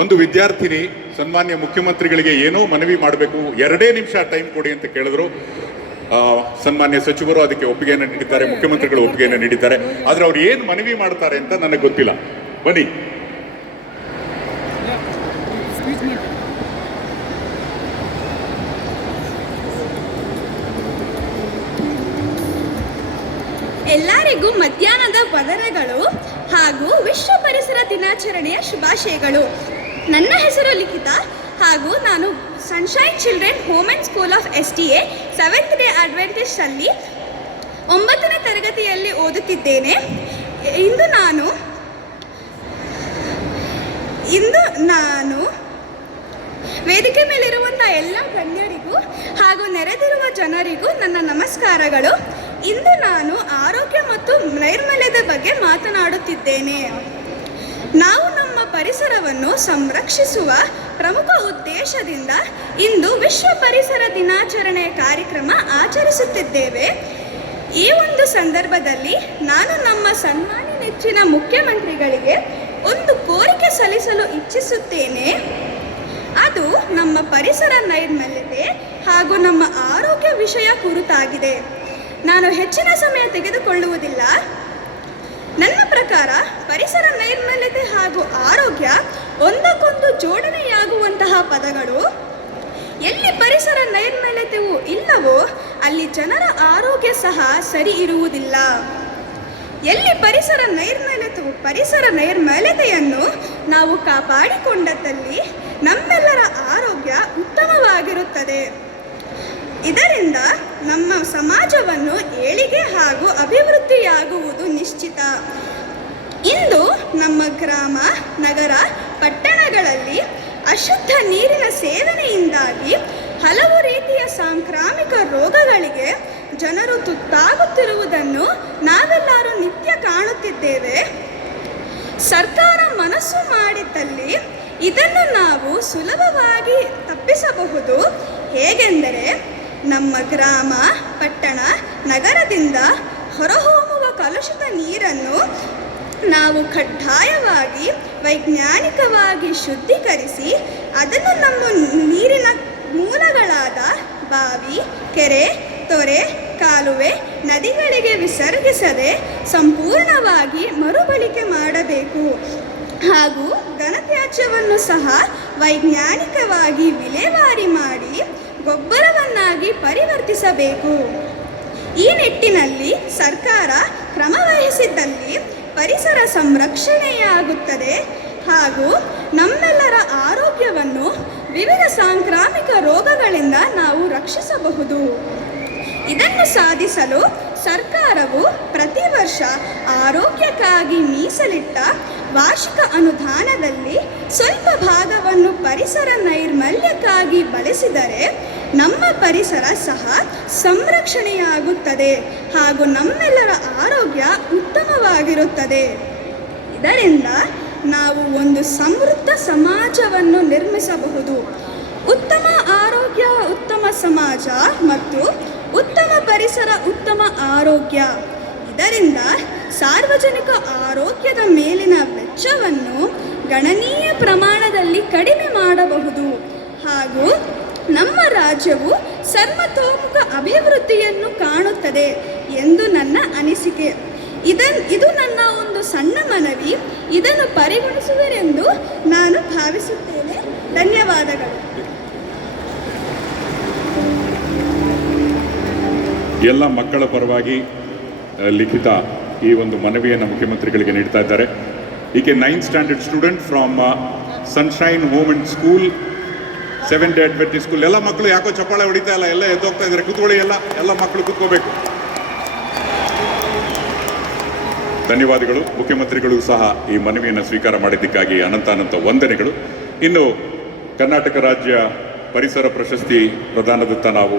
ಒಂದು ವಿದ್ಯಾರ್ಥಿನಿ ಸನ್ಮಾನ್ಯ ಮುಖ್ಯಮಂತ್ರಿಗಳಿಗೆ ಏನೋ ಮನವಿ ಮಾಡಬೇಕು, 2 ನಿಮಿಷ ಟೈಮ್ ಕೊಡಿ ಅಂತ ಕೇಳಿದ್ರು. ಸನ್ಮಾನ್ಯ ಸಚಿವರು ಅದಕ್ಕೆ ಒಪ್ಪಿಗೆಯನ್ನು ನೀಡಿದ್ದಾರೆ, ಮುಖ್ಯಮಂತ್ರಿಗಳು ಒಪ್ಪಿಗೆಯನ್ನು ನೀಡಿದ್ದಾರೆ. ಆದರೆ ಅವ್ರು ಏನು ಮನವಿ ಮಾಡ್ತಾರೆ ಅಂತ ನನಗೆ ಗೊತ್ತಿಲ್ಲ. ಬನ್ನಿ. ಎಲ್ಲರಿಗೂ ಮಧ್ಯಾಹ್ನದ ವಂದನೆಗಳು ಹಾಗೂ ವಿಶ್ವ ಪರಿಸರ ದಿನಾಚರಣೆಯ ಶುಭಾಶಯಗಳು. ನನ್ನ ಹೆಸರು ಲಿಖಿತಾ ಹಾಗೂ ನಾನು sunshine children home and school of STA 7th day Adventist ಅಲ್ಲಿ 9ನೇ ತರಗತಿಯಲ್ಲಿ ಓದುತ್ತಿದ್ದೇನೆ. ಇಂದು ನಾನು ವೇದಿಕೆ ಮೇಲಿರುವಂಥ ಎಲ್ಲ ಗಣ್ಯರಿಗೂ ಹಾಗೂ ನೆರೆದಿರುವ ಜನರಿಗೂ ನನ್ನ ನಮಸ್ಕಾರಗಳು. ಇಂದು ನಾನು ಆರೋಗ್ಯ ಮತ್ತು ನೈರ್ಮಲ್ಯದ ಬಗ್ಗೆ ಮಾತನಾಡುತ್ತಿದ್ದೇನೆ. ನಾವು ನಮ್ಮ ಪರಿಸರವನ್ನು ಸಂರಕ್ಷಿಸುವ ಪ್ರಮುಖ ಉದ್ದೇಶದಿಂದ ಇಂದು ವಿಶ್ವ ಪರಿಸರ ದಿನಾಚರಣೆ ಕಾರ್ಯಕ್ರಮ ಆಚರಿಸುತ್ತಿದ್ದೇವೆ. ಈ ಒಂದು ಸಂದರ್ಭದಲ್ಲಿ ನಾನು ನಮ್ಮ ಸನ್ಮಾನ್ಯ ನೆಚ್ಚಿನ ಮುಖ್ಯಮಂತ್ರಿಗಳಿಗೆ ಒಂದು ಕೋರಿಕೆ ಸಲ್ಲಿಸಲು ಇಚ್ಛಿಸುತ್ತೇನೆ. ಅದು ನಮ್ಮ ಪರಿಸರ ನೈರ್ಮಲ್ಯತೆ ಹಾಗೂ ನಮ್ಮ ಆರೋಗ್ಯ ವಿಷಯ ಕುರಿತಾಗಿದೆ. ನಾನು ಹೆಚ್ಚಿನ ಸಮಯ ತೆಗೆದುಕೊಳ್ಳುವುದಿಲ್ಲ. ನನ್ನ ಪ್ರಕಾರ ಪರಿಸರ ನೈರ್ಮಲ್ಯತೆ ಹಾಗೂ ಆರೋಗ್ಯ ಒಂದಕ್ಕೊಂದು ಜೋಡಣೆಯಾಗುವಂತಹ ಪದಗಳು. ಎಲ್ಲಿ ಪರಿಸರ ನೈರ್ಮಲ್ಯತೆಯು ಇಲ್ಲವೋ ಅಲ್ಲಿ ಜನರ ಆರೋಗ್ಯ ಸಹ ಸರಿ ಇರುವುದಿಲ್ಲ. ಎಲ್ಲಿ ಪರಿಸರ ನೈರ್ಮಲ್ಯತೆಯನ್ನು ನಾವು ಕಾಪಾಡಿಕೊಂಡಲ್ಲಿ ನಮ್ಮೆಲ್ಲರ ಆರೋಗ್ಯ ಉತ್ತಮವಾಗಿರುತ್ತದೆ. ಇದರಿಂದ ನಮ್ಮ ಸಮಾಜವನ್ನು ಏಳಿಗೆ ಹಾಗೂ ಅಭಿವೃದ್ಧಿಯಾಗುವುದು ನಿಶ್ಚಿತ. ಇಂದು ನಮ್ಮ ಗ್ರಾಮ, ನಗರ, ಪಟ್ಟಣಗಳಲ್ಲಿ ಅಶುದ್ಧ ನೀರಿನ ಸೇವನೆಯಿಂದಾಗಿ ಹಲವು ರೀತಿಯ ಸಾಂಕ್ರಾಮಿಕ ರೋಗಗಳಿಗೆ ಜನರು ತುತ್ತಾಗುತ್ತಿರುವುದನ್ನು ನಾವೆಲ್ಲರೂ ನಿತ್ಯ ಕಾಣುತ್ತಿದ್ದೇವೆ. ಸರ್ಕಾರ ಮನಸ್ಸು ಮಾಡಿದ್ದಲ್ಲಿ ಇದನ್ನು ನಾವು ಸುಲಭವಾಗಿ ತಪ್ಪಿಸಬಹುದು. ಹೇಗೆಂದರೆ ನಮ್ಮ ಗ್ರಾಮ, ಪಟ್ಟಣ, ನಗರದಿಂದ ಹೊರಹೊಮ್ಮುವ ಕಲುಷಿತ ನೀರನ್ನು ನಾವು ಕಡ್ಡಾಯವಾಗಿ ವೈಜ್ಞಾನಿಕವಾಗಿ ಶುದ್ಧೀಕರಿಸಿ ಅದನ್ನು ನಮ್ಮ ನೀರಿನ ಮೂಲಗಳಾದ ಬಾವಿ, ಕೆರೆ, ತೊರೆ, ಕಾಲುವೆ, ನದಿಗಳಿಗೆ ವಿಸರ್ಜಿಸದೆ ಸಂಪೂರ್ಣವಾಗಿ ಮರುಬಳಕೆ ಮಾಡಬೇಕು. ಹಾಗೂ ಘನತ್ಯಾಜ್ಯವನ್ನು ಸಹ ವೈಜ್ಞಾನಿಕವಾಗಿ ವಿಲೇವಾರಿ ಮಾಡಿ ಗೊಬ್ಬರವನ್ನಾಗಿ ಪರಿವರ್ತಿಸಬೇಕು. ಈ ನಿಟ್ಟಿನಲ್ಲಿ ಸರ್ಕಾರ ಕ್ರಮ ವಹಿಸಿದ್ದಲ್ಲಿ ಪರಿಸರ ಸಂರಕ್ಷಣೆಯಾಗುತ್ತದೆ ಹಾಗೂ ನಮ್ಮೆಲ್ಲರ ಆರೋಗ್ಯವನ್ನು ವಿವಿಧ ಸಾಂಕ್ರಾಮಿಕ ರೋಗಗಳಿಂದ ನಾವು ರಕ್ಷಿಸಬಹುದು. ಇದನ್ನು ಸಾಧಿಸಲು ಸರ್ಕಾರವು ಪ್ರತಿ ವರ್ಷ ಆರೋಗ್ಯಕ್ಕಾಗಿ ಮೀಸಲಿಟ್ಟ ವಾರ್ಷಿಕ ಅನುದಾನದಲ್ಲಿ ಸ್ವಲ್ಪ ಭಾಗವನ್ನು ಪರಿಸರ ನೈರ್ಮಲ್ಯಕ್ಕಾಗಿ ಬಳಸಿದರೆ ನಮ್ಮ ಪರಿಸರ ಸಹ ಸಂರಕ್ಷಣೆಯಾಗುತ್ತದೆ ಹಾಗೂ ನಮ್ಮೆಲ್ಲರ ಆರೋಗ್ಯ ಉತ್ತಮವಾಗಿರುತ್ತದೆ. ಇದರಿಂದ ನಾವು ಒಂದು ಸಮೃದ್ಧ ಸಮಾಜವನ್ನು ನಿರ್ಮಿಸಬಹುದು. ಉತ್ತಮ ಆರೋಗ್ಯ, ಉತ್ತಮ ಸಮಾಜ ಮತ್ತು ಉತ್ತಮ ಪರಿಸರ, ಉತ್ತಮ ಆರೋಗ್ಯ. ಇದರಿಂದ ಸಾರ್ವಜನಿಕ ಆರೋಗ್ಯದ ಮೇಲಿನ ವೆಚ್ಚವನ್ನು ಗಣನೀಯ ಪ್ರಮಾಣದಲ್ಲಿ ಕಡಿಮೆ ಮಾಡಬಹುದು ಹಾಗೂ ನಮ್ಮ ರಾಜ್ಯವು ಸರ್ವತೋಮುಖ ಅಭಿವೃದ್ಧಿಯನ್ನು ಕಾಣುತ್ತದೆ ಎಂದು ನನ್ನ ಅನಿಸಿಕೆ. ಇದು ನನ್ನ ಒಂದು ಸಣ್ಣ ಮನವಿ. ಇದನ್ನು ಪರಿಗಣಿಸುವಿರೆಂದು ನಾನು ಭಾವಿಸುತ್ತೇನೆ. ಧನ್ಯವಾದಗಳು. ಎಲ್ಲ ಮಕ್ಕಳ ಪರವಾಗಿ ಲಿಖಿತಾ ಈ ಒಂದು ಮನವಿಯನ್ನು ಮುಖ್ಯಮಂತ್ರಿಗಳಿಗೆ ನೀಡ್ತಾ ಇದ್ದಾರೆ. ಈಕೆ 9th standard student from sunshine home and school 7th day Adventist school. ಎಲ್ಲ ಮಕ್ಕಳು ಯಾಕೋ ಚಪ್ಪಾಳೆ ಹೊಡಿತಾ ಇಲ್ಲ, ಎಲ್ಲ ಎದ್ದೋಗ್ತಾ ಇದ್ದಾರೆ. ಕೂತ್ಕೊಳ್ಳಿ, ಎಲ್ಲ ಮಕ್ಕಳು ಕೂತ್ಕೋಬೇಕು. ಧನ್ಯವಾದಗಳು. ಮುಖ್ಯಮಂತ್ರಿಗಳು ಸಹ ಈ ಮನವಿಯನ್ನು ಸ್ವೀಕಾರ ಮಾಡಿದ್ದಕ್ಕಾಗಿ ಅನಂತ ವಂದನೆಗಳು. ಇನ್ನು ಕರ್ನಾಟಕ ರಾಜ್ಯ ಪರಿಸರ ಪ್ರಶಸ್ತಿ ಪ್ರದಾನದತ್ತ ನಾವು